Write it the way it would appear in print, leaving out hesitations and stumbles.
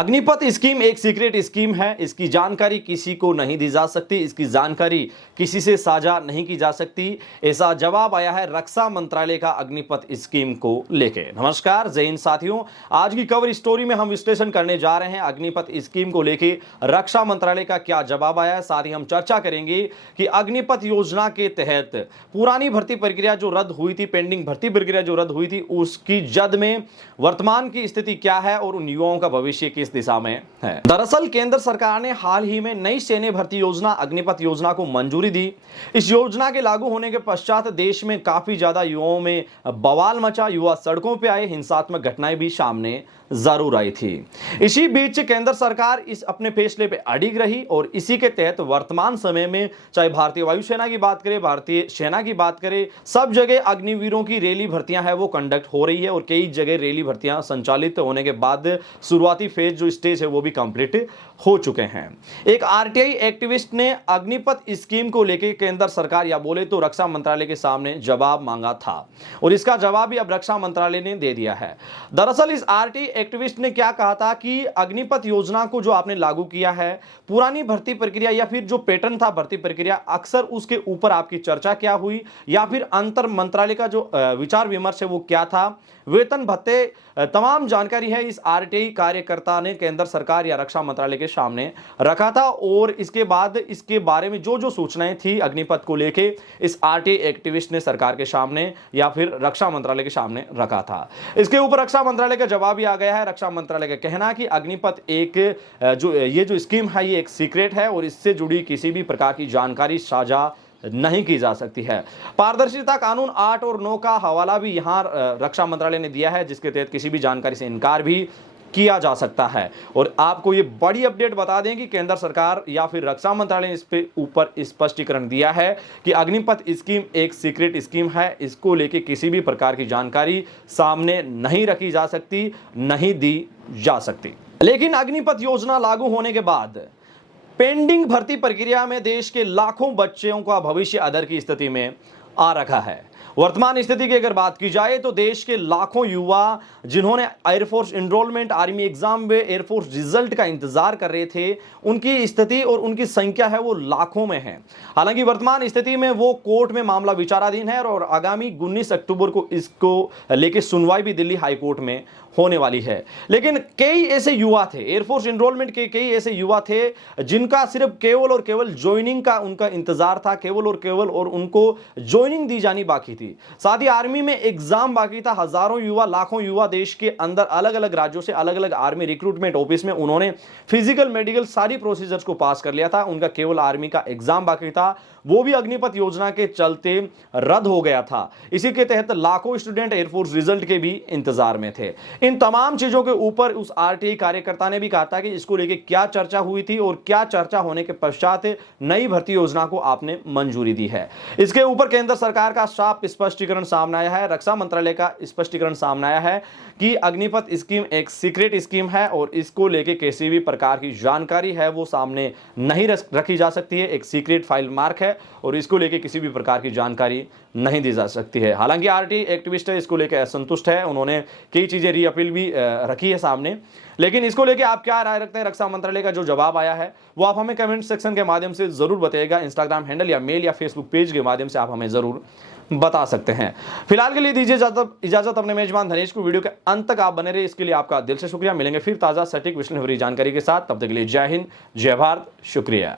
Agnipath scheme एक secret scheme है। इसकी जानकारी किसी को नहीं दी जा सकती, इसकी जानकारी किसी से साझा नहीं की जा सकती। ऐसा जवाब आया है रक्षा मंत्रालय का अग्निपथ स्कीम को लेके। नमस्कार जय हिंद साथियों, आज की कवर स्टोरी में हम विश्लेषण करने जा रहे हैं अग्निपथ स्कीम को लेके रक्षा मंत्रालय का क्या जवाब आया है। साथ ही हम चर्चा करेंगे कि अग्निपथ योजना के तहत पुरानी भर्ती प्रक्रिया जो रद्द हुई थी, पेंडिंग भर्ती प्रक्रिया जो रद्द हुई थी, उसकी जद में वर्तमान की स्थिति क्या है और उन युवाओं का भविष्य किस दिशा में है। दरअसल केंद्र सरकार ने हाल ही में नई सैन्य भर्ती योजना अग्निपथ योजना को मंजूरी दी। इस योजना के लागू होने के पश्चात देश में काफी ज्यादा युवाओं में बवाल मचा, युवा सड़कों पर आए, हिंसात्मक घटनाएं भी सामने जरूर आई थी। इसी बीच केंद्र सरकार इस अपने फैसले पे अडिग रही और इसी के तहत वर्तमान समय में चाहे भारतीय वायुसेना की बात करें, भारतीय सेना की बात करें, सब जगह अग्निवीरों की रैली भर्तियां है वो कंडक्ट हो रही है और कई जगह रैली भर्तियां संचालित होने के बाद शुरुआती फेज जो स्टेज है वो भी कंप्लीट हो चुके हैं। एक आरटीआई एक्टिविस्ट ने अग्निपथ स्कीम को लेकर केंद्र सरकार या बोले तो रक्षा मंत्रालय के सामने जवाब मांगा था और इसका जवाब भी अब रक्षा मंत्रालय ने दे दिया है। दरअसल इस आरटीआई एक्टिविस्ट ने क्या कहा था कि अग्निपथ योजना को जो आपने लागू किया है, पुरानी भर्ती प्रक्रिया या फिर जो पैटर्न था भर्ती प्रक्रिया, अक्सर उसके ऊपर आपकी चर्चा क्या हुई या फिर अंतर मंत्रालय का जो विचार विमर्श है वो क्या था, वेतन भत्ते, तमाम जानकारी है इस आरटीआई कार्यकर्ता ने केंद्र सरकार या रक्षा मंत्रालय के सामने रखा था और इसके बाद इसके बारे में जो जो सूचनाएं थी अग्निपथ को लेके इस आरटीआई एक्टिविस्ट ने सरकार के सामने या फिर रक्षा मंत्रालय के सामने रखा था। इसके ऊपर रक्षा मंत्रालय का जवाब भी आ गया है। रक्षा मंत्रालय का कहना कि अग्निपथ एक ये जो स्कीम है ये एक सीक्रेट है और इससे जुड़ी किसी भी प्रकार की जानकारी साझा नहीं की जा सकती है। पारदर्शिता कानून 8 और 9 का हवाला भी यहां रक्षा मंत्रालय ने दिया है, जिसके तहत किसी भी जानकारी से इनकार भी किया जा सकता है। और आपको ये बड़ी अपडेट बता दें कि केंद्र सरकार या फिर रक्षा मंत्रालय ने इस पे ऊपर स्पष्टीकरण दिया है कि अग्निपथ स्कीम एक सीक्रेट स्कीम है, इसको लेके किसी भी प्रकार की जानकारी सामने नहीं रखी जा सकती, नहीं दी जा सकती। लेकिन अग्निपथ योजना लागू होने के बाद पेंडिंग भर्ती प्रक्रिया में देश के लाखों बच्चों का भविष्य अधर की स्थिति में आ रखा है। वर्तमान स्थिति की अगर बात की जाए तो देश के लाखों युवा जिन्होंने एयरफोर्स एनरोलमेंट, आर्मी एग्जाम में एयरफोर्स रिजल्ट का इंतजार कर रहे थे, उनकी स्थिति और उनकी संख्या है वो लाखों में है। हालांकि वर्तमान स्थिति में वो कोर्ट में मामला विचाराधीन है और आगामी 19 अक्टूबर को इसको लेकर सुनवाई भी दिल्ली हाई कोर्ट में होने वाली है। लेकिन कई ऐसे युवा थे, एयरफोर्स एनरोलमेंट के कई ऐसे युवा थे जिनका सिर्फ केवल और केवल ज्वाइनिंग का उनका इंतजार था, केवल और उनको ज्वाइनिंग दी जानी बाकी थी। साथ ही आर्मी में एग्जाम बाकी था। हजारों युवा, लाखों युवा देश के अंदर अलग अलग राज्यों से अलग अलग आर्मी रिक्रूटमेंट ऑफिस में उन्होंने फिजिकल मेडिकल सारी प्रोसीजर्स को पास कर लिया था। उनका केवल आर्मी का एग्जाम बाकी था, वो भी अग्निपथ योजना के चलते रद्द हो गया था। इसी के तहत लाखों स्टूडेंट एयरफोर्स रिजल्ट के भी इंतजार में थे। इन तमाम चीजों के ऊपर उस आरटीआई कार्यकर्ता ने भी कहा था कि इसको लेकर क्या चर्चा हुई थी और क्या चर्चा होने के पश्चात नई भर्ती योजना को आपने मंजूरी दी है। इसके ऊपर केंद्र सरकार का साफ स्पष्टीकरण सामने आया है, रक्षा मंत्रालय का स्पष्टीकरण सामने आया है कि अग्निपथ स्कीम एक सीक्रेट स्कीम है और इसको लेकर किसी भी प्रकार की जानकारी है वो सामने नहीं रखी जा सकती है। एक सीक्रेट फाइल मार्क है और इसको लेके किसी भी प्रकार की जानकारी नहीं दी जा सकती है। हालांकि आरटीआई एक्टिविस्ट है इसको लेकर असंतुष्ट है, उन्होंने कई चीजें रीअपील भी रखी है सामने। लेकिन इसको लेके आप क्या राय रखते हैं? रक्षा मंत्रालय का जो जवाब आया है वो आप हमें कमेंट सेक्शन के माध्यम से जरूर बताइएगा। इंस्टाग्राम हैंडल या मेल या फेसबुक पेज के माध्यम से आप हमें जरूर बता सकते हैं। फिलहाल के लिए दीजिए इजाजत अपने मेजबान धनेश को। वीडियो के अंत तक आप बने रहे इसके लिए आपका दिल से शुक्रिया। मिलेंगे फिर ताजा सटीक विश्लेषण भरी जानकारी के साथ, तब तक के लिए जय हिंद, जय भारत, शुक्रिया।